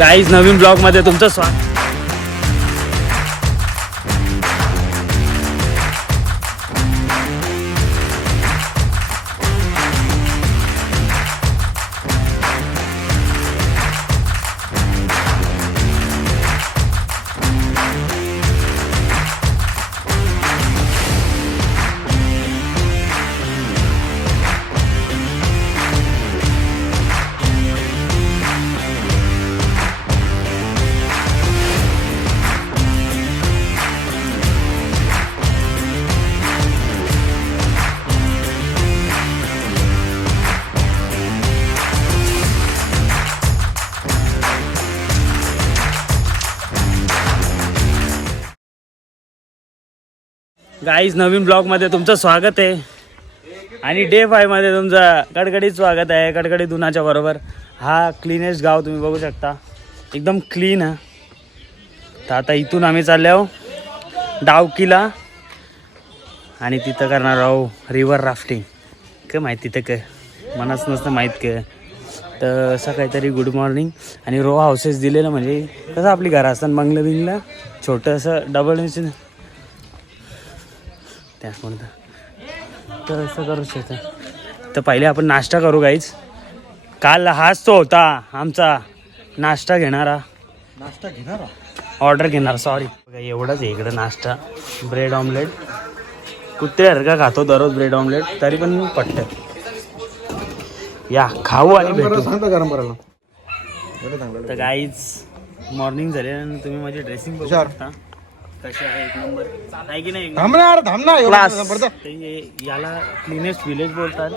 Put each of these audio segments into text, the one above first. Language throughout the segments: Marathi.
गाईज नवीन ब्लॉग मध्ये तुमचं स्वागत. गाईज नवीन ब्लॉग मध्ये तुमचं स्वागत आहे आणि डे 5 मध्ये तुमचं कडकडीत स्वागत आहे. कडकडीत दुनाच्या बरोबर. हा क्लीनेस्ट गाव तुम्ही बघू शकता, एकदम क्लीन आहे. तर आता इथून आम्ही चालले आहो डावकीला आणि तिथं करणार आहो रिव्हर राफ्टिंग. काय माहिती तिथं काय मनाच नसतं माहीत काय. तर असं काहीतरी गुड मॉर्निंग आणि रो हाऊसेस दिलेलं म्हणजे कसं आपली घरं असतात बंगलं बिंगलं छोटं असं डबल त्या कोणतं तर असं करू शकतं. तर पहिले आपण नाश्ता करू गाईच. काल हाच तो होता आमचा नाश्ता घेणारा ऑर्डर घेणार. सॉरी एवढंच आहे इकडं नाश्ता. ब्रेड ऑमलेट कुत्र्यासारखा खातो दररोज ब्रेड ऑमलेट, तरी पण पटतं. या खाऊ आणि भेटू. तर गाईज मॉर्निंग झाली आणि तुम्ही माझी ड्रेसिंग बघू शकता कशी आहे. एक नंबर आहे की नाही. याला क्लीनेस्ट विलेज बोलतात.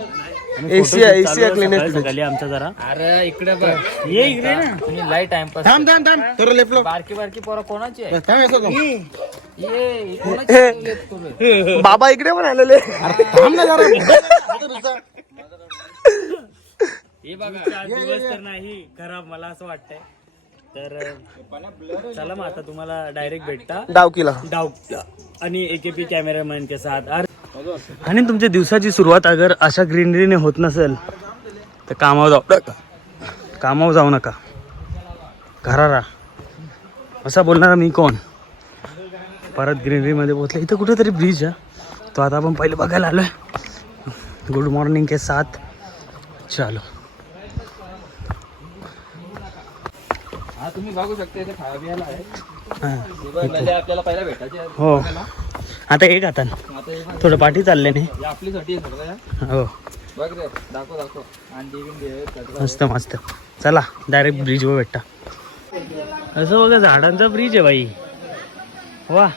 एशिया क्लीनेस्ट झाली आमचा जरा. अरे इकडे बघ, ये इकडे ना तुम्ही लाईट टाइमपास. थांब थांब थांब तर लेफ्ट बारकी बारकी पोरं कोणाची आहे? थांब येतो ये कोणाची? बाबा इकडे पण आलेले. थांब ना जरा. हे बघा दिवस तर नाही खराब मला असं वाटतंय. तर चला मग आता तुम्हाला डायरेक्ट भेटता डावकीला आणि AKP कॅमेरामॅन के साथ. आणि तुमच्या दिवसाची सुरुवात अगर अशा ग्रीनरीने होत नसेल तर कामावर जाऊ नका, घरा राहा. असा बोलणारा मी कोण. परत ग्रीनरीमध्ये पोहोचलं. इथं कुठेतरी ब्रिज आहे तो आता आपण पहिले बघायला आलोय. गुड मॉर्निंग के साथ चालो. हा तुम्ही बघू शकता इथे खाया बियाला आहे. हां आपल्याला पहिला भेटायचे आहे. हो आता एक हातान आता हे बघ, थोडं पाठी चालले नाही. हे आपलीसाठी आहे सगळं या. हो बघ रे, दाखव अंडी बिंडी आहेत. मस्त मस्त. चला डायरेक्ट ब्रिजवर भेटता. असं बघा झाडांचा ब्रिज आहे बाई. वा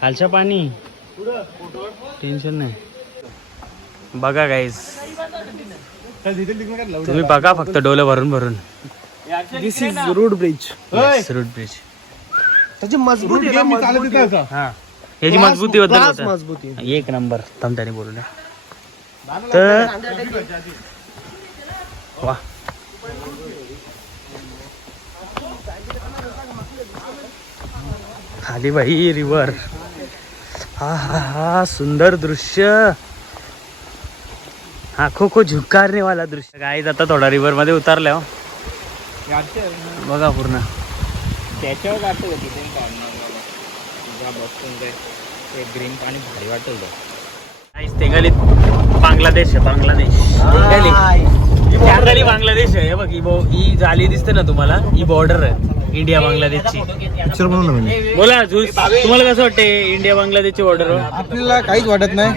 खालच्या पाणी टेन्शन नाही. बघा गाईज तुम्ही बघा फक्त डोले भरून भरून. This is root bridge. Root bridge. त्याची मजबूती हा याची मजबूती बद्दल मजबूती एक नंबर. थांब त्याने बोलू द्या. तर वा खाली बाई रिव्हर. हा हा हा सुंदर दृश्य. आंखों को झुकारने वाला दृश्य. गाईज आता थोडा रिव्हर मध्ये उतरल्या. बघा पूर्ण त्याच्यावर जातो तिथे बसून ते ग्रीन पाणी भारी वाटतं. गाईज तेंगालीत बांगलादेश आहे. तेंगाली बांगलादेश आहे. हे बघ ही जाली दिसते ना तुम्हाला, ही बॉर्डर आहे इंडिया बांगलादेशची. बोला तुम्हाला कसं वाटते इंडिया बांगलादेशची बॉर्डर? आपल्याला काहीच वाटत नाही.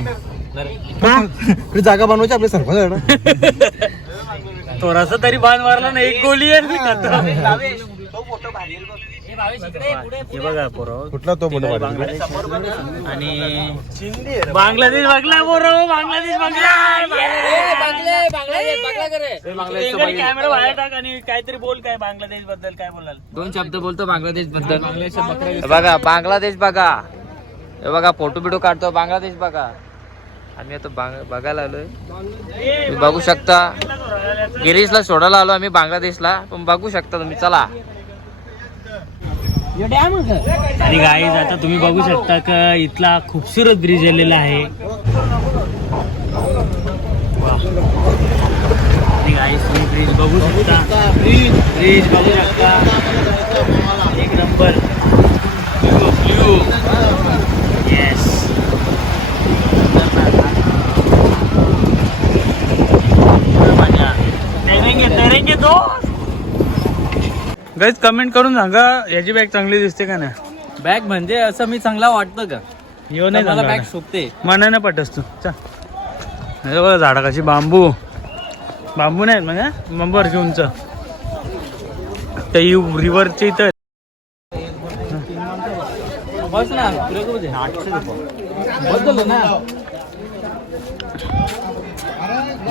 जागा बनवायची आपल्या सरपंच. थोडासा तरी बाण मारला ना, एक गोली आहे. हे बघा पोरं कुठला तो मोठा बांगलादेश आणि बांगलादेश बघला पोरं. बांगलादेश कॅमेरा बाहेर टाक आणि काहीतरी बोल. काय बांगलादेश बद्दल काय बोलाल? 2 शब्द बोलतो बांगलादेश बद्दल. बघा बांगलादेश बघा. हे बघा फोटो बिटो काढतो. बांगलादेश बघा. आम्ही आता बघायला आलोय. तुम्ही बघू शकता. गिरीशला सोडायला आलो आम्ही बांगलादेशला, पण बघू शकता तुम्ही. चला. आणि गाईज आता तुम्ही बघू शकता का इथला खूपसूरत ब्रिज आलेला आहे. आणि गाईज तुम्ही ब्रिज बघू शकता, ब्रिज बघू शकता, एक नंबर. Blue yes. तैरेंगे दोस्त. गाईज कमेंट करून सांगा याची बॅग चांगली दिसते का नाही. बॅग म्हणजे असं मी चांगला वाटतं का? येऊ नाही मला चांगला बॅग शोभते. मनाने पटस तू. हे बघा झाडा कशी बांबू बांबू नाहीत म्हणजे बांबूवरची उंच. त्या रिव्हरची तर बस ना बदल ना.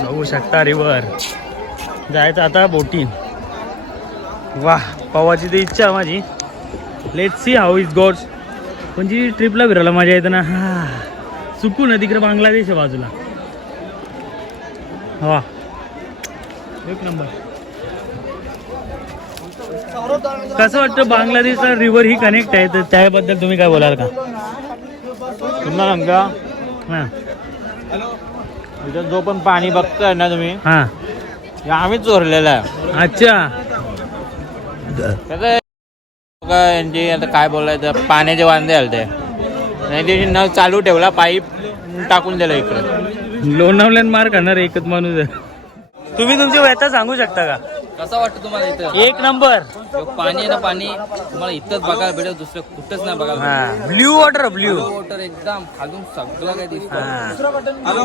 बघू शकता रिव्हर. जायचं आता बोटिंग. वाह पवाची तर इच्छा माझी. Let's see how is gods. पण जी ट्रिपला फिरायला मजा येते ना. हा चुकू ना तिकडे बांगलादेश आहे बाजूला. वा एक नंबर. कसं वाटतं बांगलादेशचा रिव्हर ही कनेक्ट आहे तर त्याबद्दल तुम्ही काय बोलाल का? पुन्हा सांगा हां इथं जो पण पाणी बघताय ना तुम्ही हां हे आम्हीच चोरलेलं आहे. अच्छा. कसं यांची आता काय बोलायचं पाण्याचे वांदे आले ते नाही ते नळ चालू ठेवला पाईप टाकून दिलं इकडे. लोणावल्यान मार खाणार एकच माणूस आहे. तुम्ही तुमची व्यथा सांगू शकता का? कसं वाटतं तुम्हाला इथं? एक नंबर. पाणी आहे ना, पाणी तुम्हाला इथंच बघायला भेटेल, दुसरं कुठंच नाही बघायला हा ब्ल्यू वॉटर ब्ल्यू. वॉटर एकदम खालून सगळं काय दिसतं.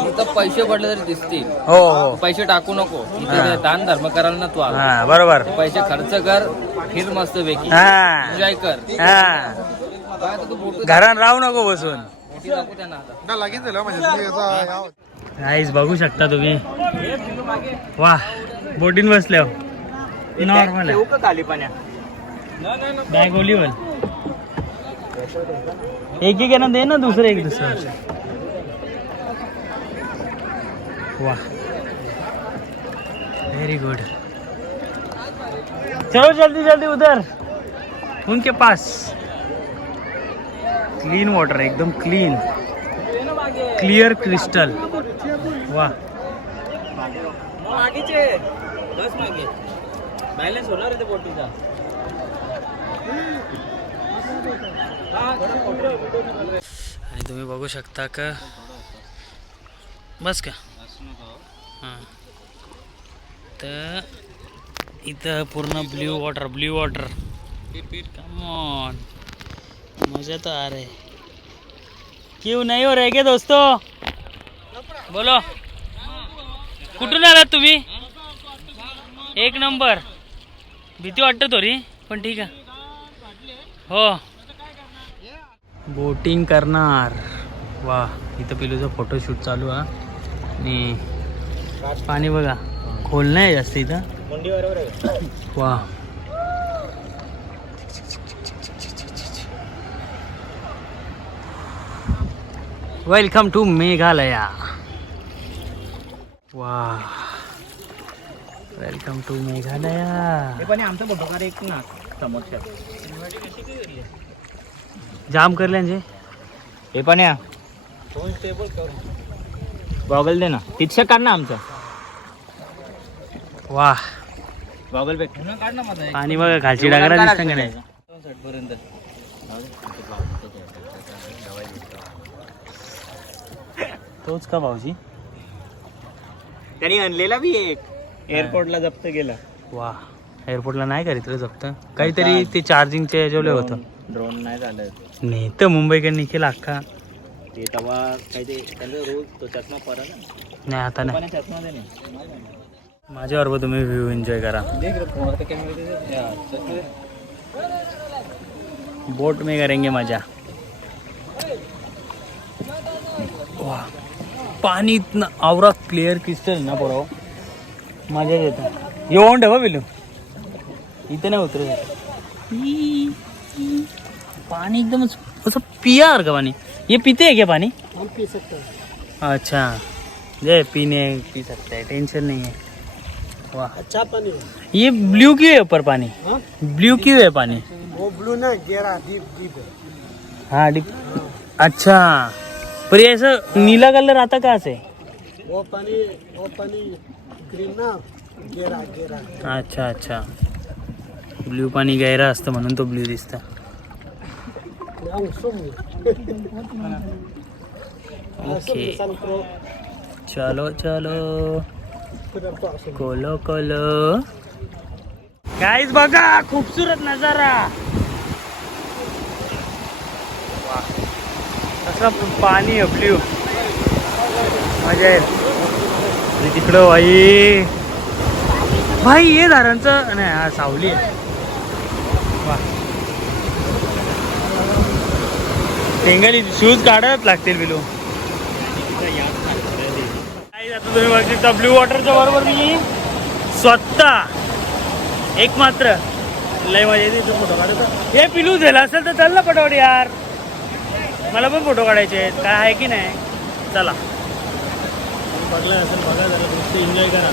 इथं पैसे पडले तरी दिसतील. हो हो पैसे टाकू नको इथे दान धर्म करायला ना तू आला. हा बरोबर. पैसे खर्च कर, फिर मस्त पैकी हा एन्जॉय कर. हा काय तर तू बोटू घरात राहू नको बसून. दाखवू त्यांना आता. गाईज बघू शकता तुम्ही. वा बोटीन बसल्या नॉर्मल आहे. खाली पाण्या बॅग ओलीवर एक एक दे ना दुसरं एक दुसरं. वाह वेरी गुड. चलो जल्दी जल्दी उधर उनके पास. क्लीन वाटर एकदम क्लीन क्लियर क्रिस्टल. वाह मागीचे 10 मागे बॅलन्स होणार आहे बोटीचा. आणि तुम्ही बघू शकता का बस का हां तर इथं पूर्ण blue water blue water. Come on मजा तो आ रहा है. क्यों नहीं हो रहे क्या दोस्तों? बोलो कुठून आलात तुम्ही? एक नंबर. भीती वाटतं थोडी पण ठीक आहे. हो बोटिंग करणार. वा इथं पिलूचा फोटोशूट चालू आहे. आणि पाणी बघा खोल नाही जास्त इथं. वा वेलकम टू मेघालया. वा वेलकम टू मेघालया. पण आमचा फोटोकार एक ना समोरच्या जाम करले हे पण या गॉगल दे ना तिथे काढ ना आमचं. वा गॉगल बॅग काढ ना माझा. पाणी बघा खालची डागरा दिसतं का नाही. पर्यंत तोच का भाऊजी? त्यांनी आणलेला बी एक एअरपोर्टला जप्त केला. वा एअरपोर्टला नाही करीत रे जप्त. काहीतरी ते चार्जिंगचे याच्यावले होतं. ड्रोन नाही झालं नाही तर मुंबईकडे केला अख्खा. ते तेव्हा काही ते त्यांना रोज तो चष्मा परत नाही आता नाही. चष्मा दे ना माझ्याबरोबर तुम्ही व्ह्यू एन्जॉय करा. बोट में करेंगे मजा. वाह पाणी इतना आवरा क्लिअर क्रिस्टल ना पोराव मजा येतं. येऊन ठेवा बिलू इथे नाही उतरत. पानी एकदम असं पिया का पानी. ये पीते हैं क्या पानी? हम पी सकते हैं. अच्छा ये पीने पी सकते हैं टेंशन नहीं है. वाह अच्छा पानी ये ब्लू क्यों है ऊपर पानी? ब्लू क्यों है पानी? वो ब्लू ना गहरा डीप डीप है. हाँ डिप. अच्छा पर ये ऐसा नीला कलर आता कहाँ से? वो पानी ग्रीन ना अच्छा अच्छा, ब्ल्यू पाणी गैरा असतं म्हणून तो ब्ल्यू दिसतं. ओके, चलो चलो, कोलो कोलो. गाइस बघा खूबसूरत नजारा. कसं पाणी आहे ब्ल्यू, मजा येईल. आणि तिकडं भाई हे धारांचं नाही, हा सावली आहे. वा, टेंगली शूज काढायला लागतील बिलू. आता तुम्ही बघू शकता ब्ल्यू वॉटरच्या बरोबर मी स्वतः एक मात्र लय मजा येते इथं फोटो काढायचा. हे पिलू झाला असेल तर चल ना पटवड यार, मला पण फोटो काढायचे आहेत. काय आहे की नाही, चला. बघला असेल बघा, जरा दोस्त एन्जॉय करा.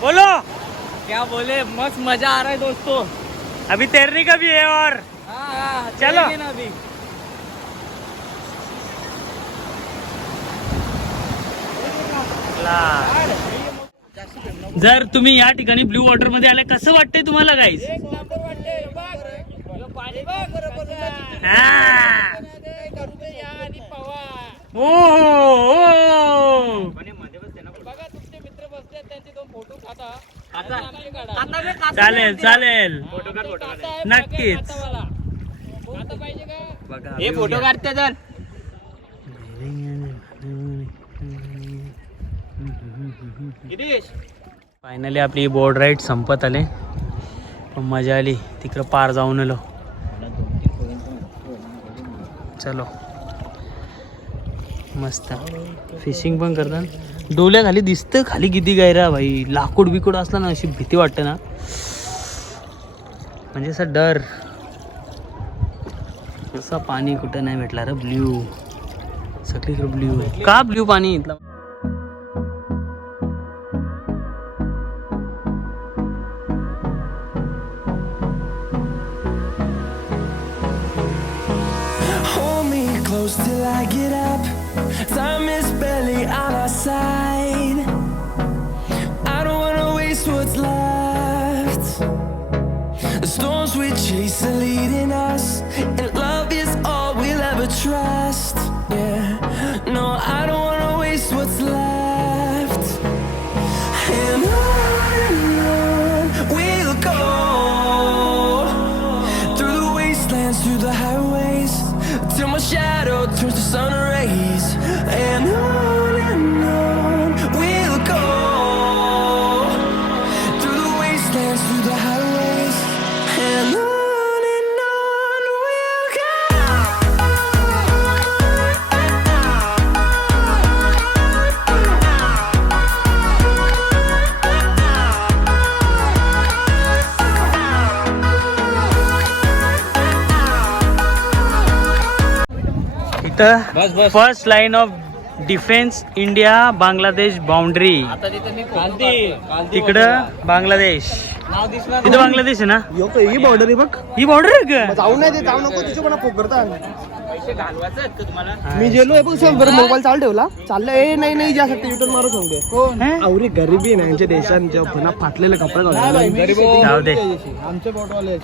बोलो क्या बोले, मस्त मजा आ रहा है दोस्तों. अभी तैरने का भी है और चलो. जर तुम्ही या ठिकाणी ब्ल्यू वॉटर मध्ये आले, कसं वाटतंय तुम्हाला गाईस? चालेल चालेल, नक्कीच. हे फोटो काढते तर फायनली आपली बोर्ड राईड संपत आले. पण मजा आली, तिकडं पार जाऊन आलो. चलो, मस्त फिशिंग पण करतात. डोल्या खाली दिसतं खाली किती गैरा भाई. लाकूड बिकूड असला ना अशी भीती वाटते ना, म्हणजे असं डर. असं पाणी कुठं नाही भेटला रे, ब्ल्यू सगळीकडे ब्ल्यू आहे. का ब्ल्यू पाणी इथलं? Till I get up, time is barely on our side. I don't wanna waste what's left. The storms we chase are leading us, and love is all we'll ever trust. Yeah, no, I don't wanna waste what's left. And on we'll go, through the wastelands, through the highways, till my shadow turns to sun rays. And on we'll go, through the wastelands, through the highways. And on we'll go. Bus bus. First line of defence India Bangladesh boundary. आता तिथं मी कालती तिकडं बांगलादेश, नाव दिसणार. तिथं बांगलादेश आहे ना. ही बॉर्डर आहे बघ. ही बॉर्डर आहे का? जाऊ नाही ते, जाऊ नको तिच्या पण पोकरता. पैसे घालवायचे आहेत का तुम्हाला? मी गेलो आहे बघ, सांग बरं मोबाईल चालू ठेवला, चाललं ए नाही नाही ज्यासाठी युटर्न मारू सांगतो. हे? अवरी गरिबी आहे ना यांच्या देशांच्या पुन्हा फाटलेले कपडे घालून. जाऊ दे.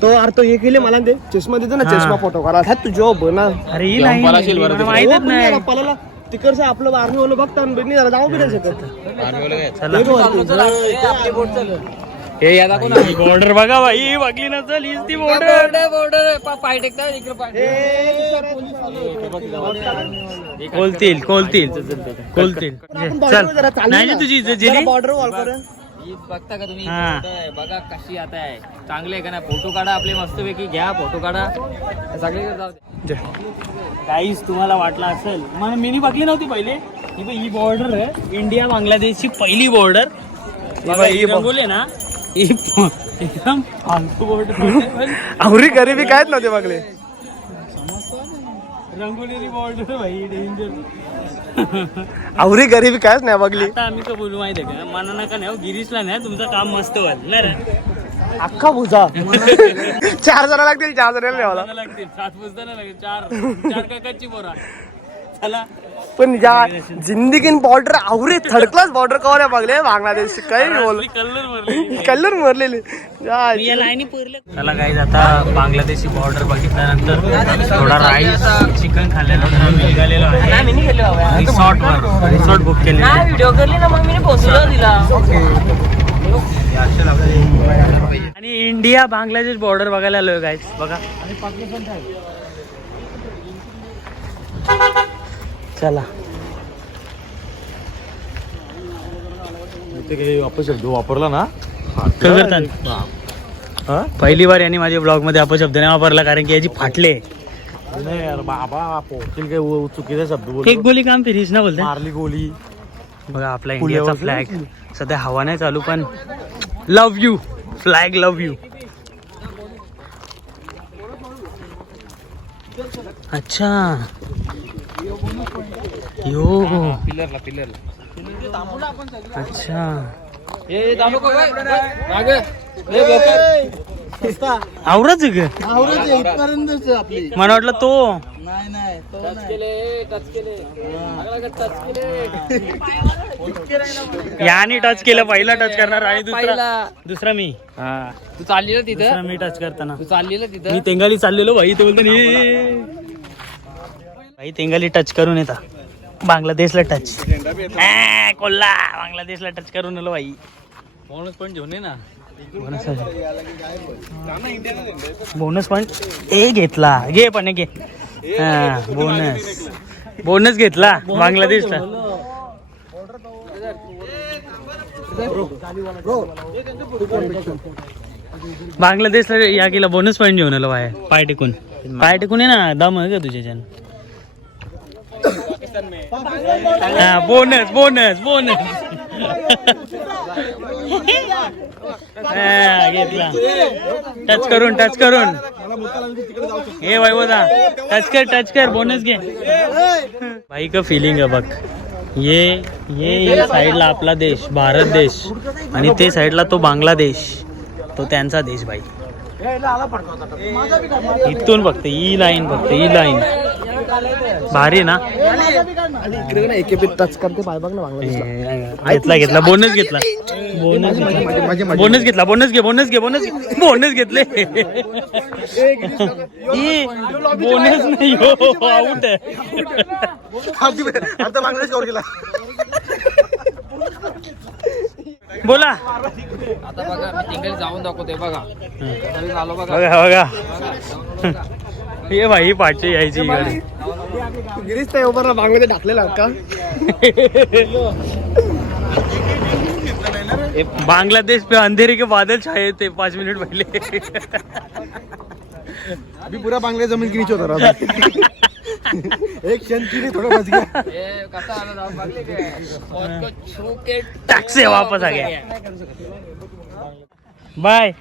तो अरे तो हे केले मला ते चष्मा देतो ना, चष्मा फोटो काढा. हा तू जॉब ना. अरे ही नाही, मला माहितच नाही. पलाला तिकडचं आपलं आर्मी वालं बघता बहिणी जरा जाऊ बी नाही शकत. चला, आपली बोट चालू. हे या दाखव ना. बॉर्डर बघा भाई, बघली नसेल हीच ती बॉर्डर. बॉर्डर पाय टेकता इकडे पाय. कोलतील कोलतील कोलतील. चल, नाही तुझी जेली. बॉर्डर वॉल कर. ही बघता का तुम्ही? हा. फोटो आहे. बघा कशी आता आहे, चांगले आहे का नाही? फोटो काढा आपले मस्तपैकी, घ्या फोटो काढा सगळीकडे जाऊ दे. गाईस तुम्हाला वाटलं असेल, मला मिनी बघली नव्हती पहिले. ही बॉर्डर आहे इंडिया बांगलादेशची पहिली बॉर्डर. ही रंगोली आहे ना, ही एकदम फालतू बॉर्डर. अवरी गरिबी कायच नव्हते बघले. रंगोली बॉर्डर भाई, डेंजर. अवरी गरिबी कायच नाही बघली. आता आम्ही का बोलू माहिती आहे का, मना नका नाही, गिरीशला नाही, तुमचं काम मस्त व्हाल ना रे. अख्खा भुजा 4 जण लागतील, 4 जणांना लागतील 7 पुजताना लागेल. 4 काकाची बोरा. चला पण या जिंदगीन बॉर्डर आवरे थर्ड क्लास बॉर्डर कवर आहे बघले बांगलादेश काही बोल कल्लर मरलेले चला गाईज आता बांगलादेशी बॉर्डर बघितल्यानंतर थोडा राईस चिकन खाल्ल्यानंतर मी निघालेलो आहे रिसॉर्ट बुक केलेलं आहे. व्हिडिओ करली ना मग मी पोहोचलो तिला. आणि इंडिया बांगलादेश बॉर्डर बघायला आलोय गाईज बघा. चला अपशब्द वापरला ना पहिली बार यांनी माझ्या ब्लॉग मध्ये अपशब्द नाही वापरला कारण की याची फाटले. नाही यार बाबा पोहोचतील काय चुकीचा शब्द बोल. एक गोली काम फिरीस ना बोलते. मारली गोली. बघा आपला इंडियाचा फ्लॅग सध्या हवा नाही चालू पण love you flag love you. अच्छा यो अच्छा आवरच ग मला वाटलं तो याने टच केलं. पहिला टच करणार आणि दुसरा मी. तू चालली ना तिथं. दुसरा मी टच करताना तू चालली ना तिथं. मी तेंगाली चाललेलो भाई. ते बोलतो भाई तेंगाली टच करून येता बांगलादेशला टच कोल्हा बांगलादेशला टच करून आलो भाई. बोनस पॉईंट घेऊन ये ना. बोनस पॉईंट ए घेतला घे पण घे. हा बोनस घेतला बांगलादेशला. बांगलादेशला या केला बोनस पॉईंट घेऊन आलो बाहेर. पाय टेकून आहे ना दम आहे का तुझ्याच्यान. हा बोनस बोनस बोनस घेतला टच करून हे भाई बोला टच कर बोनस घे भाई. का फिलिंग आहे बघ. ये साईडला आपला देश भारत देश आणि ते साईडला तो बांगलादेश तो त्यांचा देश भाई. इथून फक्त ही लाईन भारी ना. टच करते पाय बघ ना घेतला बोनस घेतला बोनस घेतले. बोनस नाही हो आउट आहे. आता बांगलादेश कवर गेला. बोला आता बघा मी तिकडे जाऊन दाखवते बघा. आलो बघा हे भाई पाठची यायची गाडी. गिरीश त्या उभारला बांगलादेश टाकलेला का. बांग्लादेश पे अंधेरे के बादल छाए थे 5 मिनट पहले. अभी पूरा बांग्लादेश जमीन के नीचे होता रहा. एक क्षण के लिए थोड़ा बच गया. टक से वापस आ गया. बाय.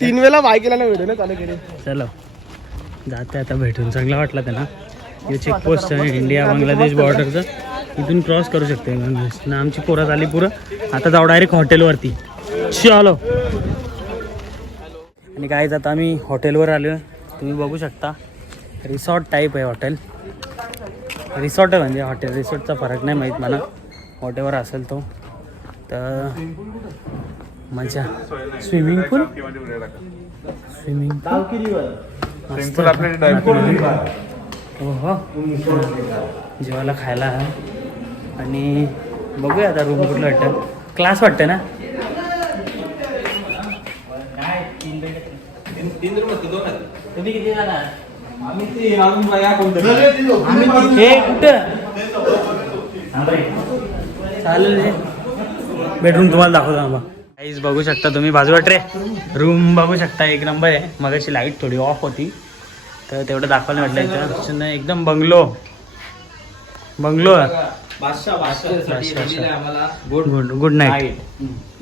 3 वेळा बाय केला ना व्हिडिओ ना चालू केले. चलो जाते आता भेटून. चांगला वाटला त्यांना. हे चेकपोस्ट आहे इंडिया बांगलादेश बॉर्डरचं. इथून क्रॉस करू शकते ना. आमची पोरं झाली पुरं. आता जाऊ डायरेक्ट हॉटेलवरती. चलो. आणि काय आता आम्ही हॉटेलवर आलो. तुम्ही बघू शकता रिसॉर्ट टाईप आहे हॉटेल. रिसॉर्ट आहे म्हणजे हॉटेल रिसॉर्टचा फरक नाही माहीत मला. हॉटेलवर असेल तो तर मजा. स्विमिंग पूल हो जेवायला खायला आहे. आणि बघूया आता रूम कुठलं वाटतं. क्लास वाटतं ना. तुम्ही किती जाणार. हे कुठं चालेल. बेडरूम तुम्हाला दाखवतो आम्हा. काहीच बघू शकता तुम्ही बाजूला ट्रे रूम बघू शकता. एक नंबर आहे. मगाशी लाईट थोडी ऑफ होती तर तेवढं दाखवायला म्हटलं. इथं एकदम बंगलो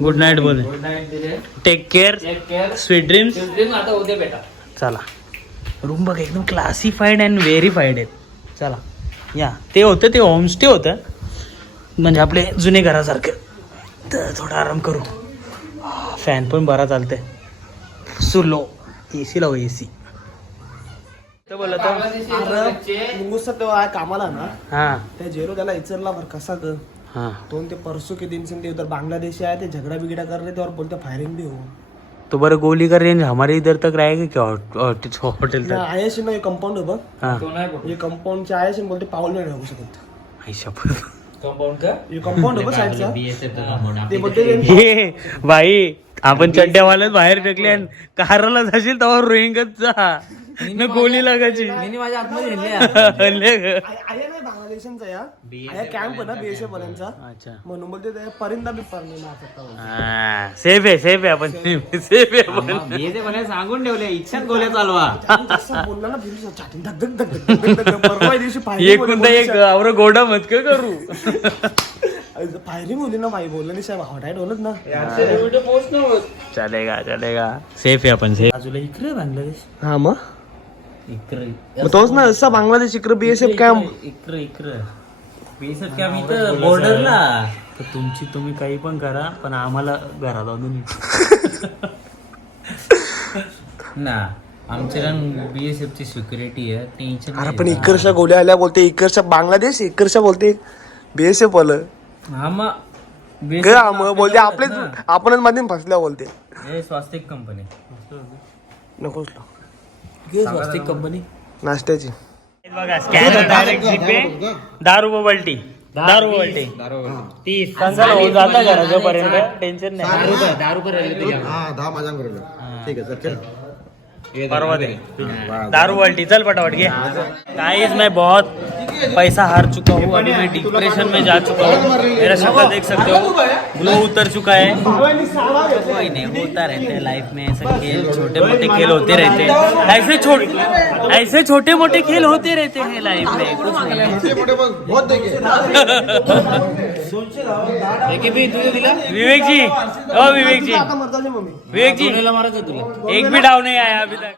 गुड नाईट बोल. Take care sweet dreams. आता उद्या बेटा. चला रूम बघा एकदम क्लासिफाईड अँड व्हेरीफाईड आहेत. चला या ते होतं ते होमस्टे होतं म्हणजे आपले जुने घरासारखं. तर थोडा आराम करू. फॅन पण बरा चालते. सुलो AC लावू AC. तो बोलत मुंगूसचा तेव्हा आहे कामाला ना हा त्या जेरो त्याला इचरला भर कसा ग हा तो ते परसों के दिन से ते उधर बांग्लादेशी आए थे झगड़ा बिगड़ा कर रहे थे और बोलते फायरिंग भी हो तो बरं गोली का रेंज हमारे इधर तक रहेगा क्या हॉटेल तक आए ना ये कंपाउंड है बघ हाँ ये कंपाउंड चे आए बोलते पाऊल नाही लागू शकत आई शपथ ये कंपाउंड है बघ साईडचा ते बोलते ये भाई आपण चड्ड्यावाल्याच बाहेर फेकले आणि काराला जाशील तेव्हा रोहिंगच जा न गोली लागायची माझ्या आतमध्ये हल्ले ग. आया नाही बांग्लादेशांचा या आया कॅम्प आहे ना बीएसएफ वाल्यांचा अच्छा म्हणून बोलते ते परिंदा भी पर नाही मार सकता बोलते. हा सेफ आहे आपण सेफ आहे आपण सांगून ठेवले इच्छात गोल्या चालवा आणि जसं बोलला ना फिरू छाती धक धक धक धक धक धक धक. परवा दिवशी एक कोणता एक आवर गोडा मत का करू फायरिंग होली ना भाई बोललं नाही साहेब हॉटाईट होलच ना चलेगा सेफ आहे आपण सेफ बाजूला इकडे बांगलादेश हा मग इकडे मग तोच ना जसा बांगलादेश इकडे बीएसएफ कॅम्प इकडे बेसत काय इथं बॉर्डरला तर तुमची तुम्ही काही पण करा पण आम्हाला घरात आणून ना आमच्या बीएसएफ ची सिक्युरिटी आहे टेन्शन अरे पण इकडच्या गोळ्या आल्या बोलते इकडच्या बांगलादेश इकडच्या बोलते बीएसएफ वालं मग बोलते आपलेच आपणच मध्ये फसल्या बोलते स्वास्तिक कंपनी नकोच स्वास्तिक कंपनी नाश्त्याची बघा स्कॅनर डायरेक्ट जीपे 10 रुपये बल्टी 10 रुपये बल्टी 30 सांगा हो जाता घराच्या पर्यंत टेन्शन नाही 10 रुपये राहिले परवा दे 10 रुपये बल्टी चल फटाफट घे गाइस मैं बहुत पैसा हार चुका हूँ अभी मैं डिप्रेशन में जा चुका हूँ मेरा शक्ल देख सकते हो ग्लो उतर चुका है कोई नहीं होता रहता है लाइफ में ऐसा खेल छोटे मोटे खेल होते रहते हैं ऐसे छोटे मोटे खेल होते रहते हैं लाइफ में कुछ नहीं विवेक जी ओ विवेक जी आता मरताचे मम्मी विवेक जी एक भी डाव नहीं आया अभी तक